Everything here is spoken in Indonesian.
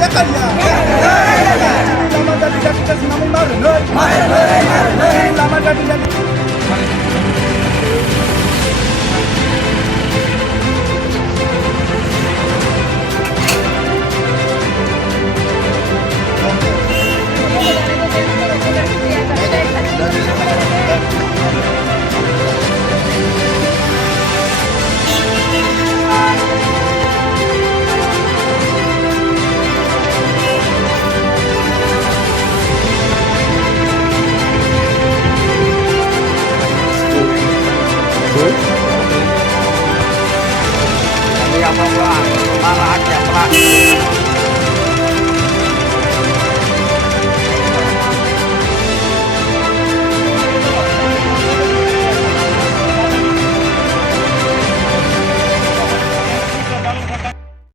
ya kaya. Lama jadi kita senang marun. Lama jadi. Yang mau pulang, malah aja pulang.